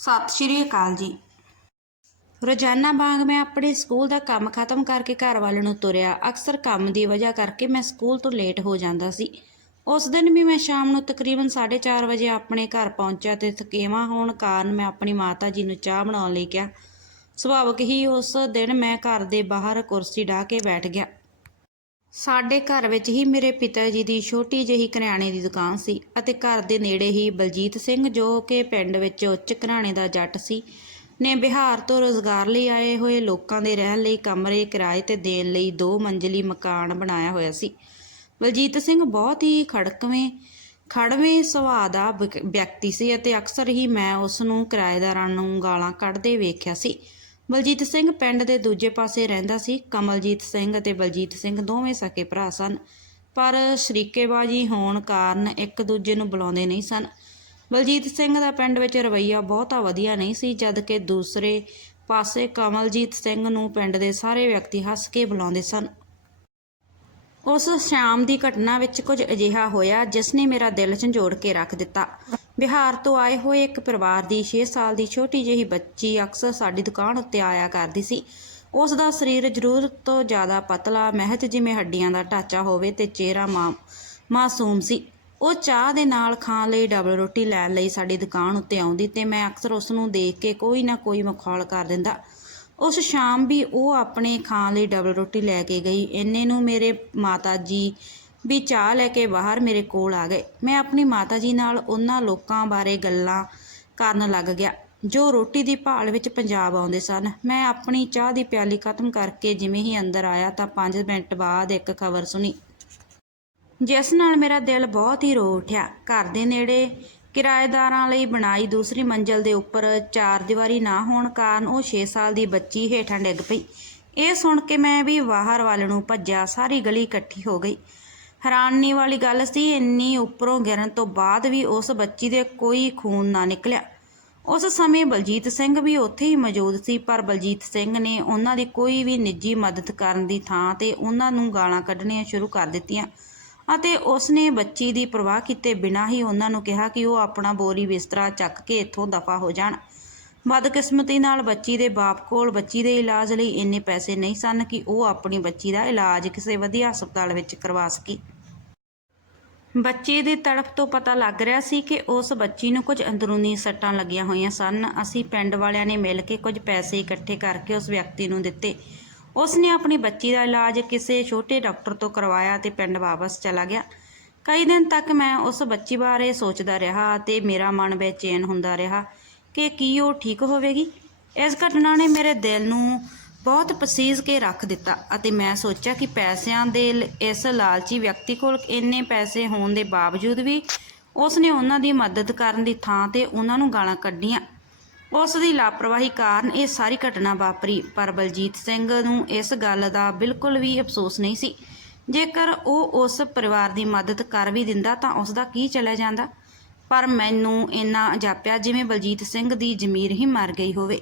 ਸਤਿ ਸ਼੍ਰੀ ਅਕਾਲ ਜੀ। ਰੋਜ਼ਾਨਾ ਵਾਂਗ ਮੈਂ ਆਪਣੇ ਸਕੂਲ ਦਾ ਕੰਮ ਖਤਮ ਕਰਕੇ ਘਰ ਵੱਲ ਨੂੰ ਤੁਰਿਆ। ਅਕਸਰ ਕੰਮ ਦੀ ਵਜ੍ਹਾ ਕਰਕੇ ਮੈਂ ਸਕੂਲ ਤੋਂ ਲੇਟ ਹੋ ਜਾਂਦਾ ਸੀ। ਉਸ ਦਿਨ ਵੀ ਮੈਂ ਸ਼ਾਮ ਨੂੰ ਤਕਰੀਬਨ 4:30 ਵਜੇ ਆਪਣੇ ਘਰ ਪਹੁੰਚਿਆ ਤੇ ਥਕੇਵਾਂ ਹੋਣ ਕਾਰਨ ਮੈਂ ਆਪਣੀ ਮਾਤਾ ਜੀ ਨੂੰ ਚਾਹ ਬਣਾਉਣ ਲਈ ਕਿਹਾ। ਸੁਭਾਵਕ ਹੀ ਉਸ ਦਿਨ ਮੈਂ ਘਰ ਦੇ ਬਾਹਰ ਕੁਰਸੀ ਢਾ ਕੇ ਬੈਠ ਗਿਆ। ਸਾਡੇ ਘਰ ਵਿੱਚ ਹੀ ਮੇਰੇ ਪਿਤਾ ਜੀ ਦੀ ਛੋਟੀ ਜਿਹੀ ਕਰਿਆਣੇ ਦੀ ਦੁਕਾਨ ਸੀ ਅਤੇ ਘਰ ਦੇ ਨੇੜੇ ਹੀ ਬਲਜੀਤ ਸਿੰਘ ਜੋ ਕਿ ਪਿੰਡ ਵਿੱਚ ਉੱਚ ਕਰਿਆਣੇ ਦਾ ਜੱਟ ਸੀ, ਨੇ ਬਿਹਾਰ ਤੋਂ ਰੋਜ਼ਗਾਰ ਲਈ ਆਏ ਹੋਏ ਲੋਕਾਂ ਦੇ ਰਹਿਣ ਲਈ ਕਮਰੇ, ਕਿਰਾਏ ਤੇ ਦੇਣ ਲਈ ਦੋ ਮੰਜ਼ਲੀ ਮਕਾਨ ਬਣਾਇਆ ਹੋਇਆ ਸੀ। ਬਲਜੀਤ ਸਿੰਘ ਬਹੁਤ ਹੀ ਖੜਕਵੇਂ, ਖੜਵੇਂ ਸੁਭਾਅ ਦਾ ਵਿਕ- ਵਿਅਕਤੀ ਸੀ ਅਤੇ ਅਕਸਰ ਹੀ ਮੈਂ ਉਸ ਨੂੰ ਕਿਰਾਏਦਾਰਾਂ ਨੂੰ ਗਾਲਾਂ ਕੱਢਦੇ ਵੇਖਿਆ ਸੀ। ਬਲਜੀਤ ਸਿੰਘ ਪਿੰਡ ਦੇ ਦੂਜੇ ਪਾਸੇ ਰਹਿੰਦਾ ਸੀ। ਕਮਲਜੀਤ ਸਿੰਘ ਅਤੇ ਬਲਜੀਤ ਸਿੰਘ ਦੋਵੇਂ ਸਕੇ ਭਰਾ ਸਨ। ਪਰ ਸ਼ਰੀਕੇਬਾਜ਼ੀ ਹੋਣ ਕਾਰਨ ਇੱਕ ਦੂਜੇ ਨੂੰ ਬੁਲਾਉਂਦੇ ਨਹੀਂ ਸਨ। ਬਲਜੀਤ ਸਿੰਘ ਦਾ ਪਿੰਡ ਵਿੱਚ ਰਵੱਈਆ ਬਹੁਤਾ ਵਧੀਆ ਨਹੀਂ ਸੀ, ਜਦ ਕਿ ਦੂਸਰੇ ਪਾਸੇ ਕਮਲਜੀਤ ਸਿੰਘ ਨੂੰ ਪਿੰਡ ਦੇ ਸਾਰੇ ਵਿਅਕਤੀ ਹੱਸ ਕੇ ਬੁਲਾਉਂਦੇ ਸਨ। ਉਸ ਸ਼ਾਮ ਦੀ ਘਟਨਾ ਵਿੱਚ ਕੁਝ ਅਜਿਹਾ ਹੋਇਆ, ਜਿਸ ਨੇ ਮੇਰਾ ਦਿਲ ਝੰਜੋੜ ਕੇ ਰੱਖ ਦਿੱਤਾ। ਬਿਹਾਰ ਤੋਂ ਆਏ ਹੋਏ ਇੱਕ ਪਰਿਵਾਰ ਦੀ 6 ਸਾਲ ਦੀ ਛੋਟੀ ਜਿਹੀ ਬੱਚੀ ਅਕਸਰ ਸਾਡੀ ਦੁਕਾਨ ਉੱਤੇ ਆਇਆ ਕਰਦੀ ਸੀ। ਉਸ ਦਾ ਸਰੀਰ ਜ਼ਰੂਰਤ ਤੋਂ ਜ਼ਿਆਦਾ ਪਤਲਾ, ਮਹਿਜ ਜਿਵੇਂ ਹੱਡੀਆਂ ਦਾ ਢਾਂਚਾ ਹੋਵੇ ਤੇ ਚਿਹਰਾ ਮਾ, ਮਾਸੂਮ ਸੀ। ਉਹ ਚਾਹ ਦੇ ਨਾਲ ਖਾਣ ਲਈ ਡਬਲ ਰੋਟੀ ਲੈਣ ਲਈ ਸਾਡੀ ਦੁਕਾਨ ਉੱਤੇ ਆਉਂਦੀ ਤੇ ਮੈਂ ਅਕਸਰ ਉਸ ਨੂੰ ਦੇਖ ਕੇ ਕੋਈ ਨਾ ਕੋਈ ਮਖੌਲ ਕਰ ਦਿੰਦਾ। ਉਸ ਸ਼ਾਮ ਵੀ ਉਹ ਆਪਣੇ ਖਾਣ ਲਈ ਡਬਲ ਰੋਟੀ ਲੈ ਕੇ ਗਈ। ਇੰਨੇ ਨੂੰ ਮੇਰੇ ਮਾਤਾ ਜੀ ਵੀ ਚਾਹ ਲੈ ਕੇ ਬਾਹਰ ਮੇਰੇ ਕੋਲ ਆ ਗਏ। ਮੈਂ ਆਪਣੀ ਮਾਤਾ ਜੀ ਨਾਲ ਉਹਨਾਂ ਲੋਕਾਂ ਬਾਰੇ ਗੱਲਾਂ ਕਰਨ ਲੱਗ ਗਿਆ, ਜੋ ਰੋਟੀ ਦੀ ਭਾਲ ਵਿੱਚ ਪੰਜਾਬ ਆਉਂਦੇ ਸਨ। ਮੈਂ ਆਪਣੀ ਚਾਹ ਦੀ ਪਿਆਲੀ ਖਤਮ ਕਰਕੇ ਜਿਵੇਂ ਹੀ ਅੰਦਰ ਆਇਆ ਤਾਂ 5 ਮਿੰਟ ਬਾਅਦ ਇੱਕ ਖਬਰ ਸੁਣੀ। ਜਿਸ ਨਾਲ ਮੇਰਾ ਦਿਲ ਬਹੁਤ ਹੀ ਰੋ ਉੱਠਿਆ। ਘਰ ਦੇ ਨੇੜੇ ਕਿਰਾਏਦਾਰਾਂ ਲਈ ਬਣਾਈ ਦੂਸਰੀ ਮੰਜ਼ਲ ਦੇ ਉੱਪਰ ਚਾਰ ਦੀਵਾਰੀ ਨਾ ਹੋਣ ਕਾਰਨ ਉਹ 6 ਸਾਲ ਦੀ ਬੱਚੀ ਹੇਠਾਂ ਡਿੱਗ ਪਈ। ਇਹ ਸੁਣ ਕੇ ਮੈਂ ਵੀ ਬਾਹਰ ਵੱਲ ਨੂੰ ਭੱਜਿਆ, ਸਾਰੀ ਗਲੀ ਇਕੱਠੀ ਹੋ ਗਈ। ਹੈਰਾਨੀ ਵਾਲੀ ਗੱਲ ਸੀ, ਇੰਨੀ ਉੱਪਰੋਂ ਗਿਰਨ ਤੋਂ ਬਾਅਦ ਵੀ ਉਸ ਬੱਚੀ ਦੇ ਕੋਈ ਖੂਨ ਨਾ ਨਿਕਲਿਆ। ਉਸ ਸਮੇਂ ਬਲਜੀਤ ਸਿੰਘ ਵੀ ਉੱਥੇ ਹੀ ਮੌਜੂਦ ਸੀ, ਪਰ ਬਲਜੀਤ ਸਿੰਘ ਨੇ ਉਹਨਾਂ ਦੀ ਕੋਈ ਵੀ ਨਿੱਜੀ ਮਦਦ ਕਰਨ ਦੀ ਥਾਂ ਤੇ ਉਹਨਾਂ ਨੂੰ ਗਾਲਾਂ ਕੱਢਣੀਆਂ ਸ਼ੁਰੂ ਕਰ ਦਿੱਤੀਆਂ ਅਤੇ ਉਸ ਨੇ ਬੱਚੀ ਦੀ ਪਰਵਾਹ ਕੀਤੇ ਬਿਨਾਂ ਹੀ ਉਹਨਾਂ ਨੂੰ ਕਿਹਾ ਕਿ ਉਹ ਆਪਣਾ ਬੋਰੀ ਬਿਸਤਰਾ ਚੱਕ ਕੇ ਇੱਥੋਂ ਦਫਾ ਹੋ ਜਾਣ। ਬਦਕਿਸਮਤੀ ਨਾਲ ਬੱਚੀ ਦੇ ਬਾਪ ਕੋਲ ਬੱਚੀ ਦੇ ਇਲਾਜ ਲਈ ਇੰਨੇ ਪੈਸੇ ਨਹੀਂ ਸਨ ਕਿ ਉਹ ਆਪਣੀ ਬੱਚੀ ਦਾ ਇਲਾਜ ਕਿਸੇ ਵਧੀਆ ਹਸਪਤਾਲ ਵਿੱਚ ਕਰਵਾ ਸਕੇ। ਬੱਚੀ ਦੀ ਤੜਫ ਤੋਂ ਪਤਾ ਲੱਗ ਰਿਹਾ ਸੀ ਕਿ ਉਸ ਬੱਚੀ ਨੂੰ ਕੁਝ ਅੰਦਰੂਨੀ ਸੱਟਾਂ ਲੱਗੀਆਂ ਹੋਈਆਂ ਸਨ। ਅਸੀਂ ਪਿੰਡ ਵਾਲਿਆਂ ਨੇ ਮਿਲ ਕੇ ਕੁਝ ਪੈਸੇ ਇਕੱਠੇ ਕਰਕੇ ਉਸ ਵਿਅਕਤੀ ਨੂੰ ਦਿੱਤੇ। ਉਸ ਨੇ ਆਪਣੀ ਬੱਚੀ ਦਾ ਇਲਾਜ ਕਿਸੇ ਛੋਟੇ ਡਾਕਟਰ ਤੋਂ ਕਰਵਾਇਆ ਤੇ ਪਿੰਡ ਵਾਪਸ ਚਲਾ ਗਿਆ। ਕਈ ਦਿਨ ਤੱਕ ਮੈਂ ਉਸ ਬੱਚੀ ਬਾਰੇ ਸੋਚਦਾ ਰਿਹਾ ਤੇ ਮੇਰਾ ਮਨ ਬੇਚੈਨ ਹੁੰਦਾ ਰਿਹਾ ਕਿ ਕੀ ਉਹ ਠੀਕ ਹੋਵੇਗੀ। ਇਸ ਘਟਨਾ ਨੇ ਮੇਰੇ ਦਿਲ ਨੂੰ ਬਹੁਤ ਪਸੀਜ ਕੇ ਰੱਖ ਦਿੱਤਾ ਅਤੇ ਮੈਂ ਸੋਚਿਆ ਕਿ ਪੈਸਿਆਂ ਦੇ ਲ- ਇਸ ਲਾਲਚੀ ਵਿਅਕਤੀ ਕੋਲ ਇੰਨੇ ਪੈਸੇ ਹੋਣ ਦੇ ਬਾਵਜੂਦ ਵੀ ਉਸ ਨੇ ਉਹਨਾਂ ਦੀ ਮਦਦ ਕਰਨ ਦੀ ਥਾਂ ਤੇ ਉਹਨਾਂ ਨੂੰ ਗਾਲਾਂ ਕੱਢੀਆਂ। ਉਸ ਦੀ ਲਾਪਰਵਾਹੀ ਕਾਰਨ ਇਹ ਸਾਰੀ ਘਟਨਾ ਵਾਪਰੀ, ਪਰ ਬਲਜੀਤ ਸਿੰਘ ਨੂੰ ਇਸ ਗੱਲ ਦਾ ਬਿਲਕੁਲ ਵੀ ਅਫਸੋਸ ਨਹੀਂ ਸੀ। ਜੇਕਰ ਉਹ ਉਸ ਪਰਿਵਾਰ ਦੀ ਮਦਦ ਕਰ ਵੀ ਦਿੰਦਾ ਤਾਂ ਉਸ ਦਾ ਕੀ ਚਲਾ ਜਾਂਦਾ? ਪਰ ਮੈਨੂੰ ਇੰਨਾ ਜਾਪਿਆ ਜਿਵੇਂ ਬਲਜੀਤ ਸਿੰਘ ਦੀ ਜ਼ਮੀਰ ਹੀ ਮਰ ਗਈ ਹੋਵੇ।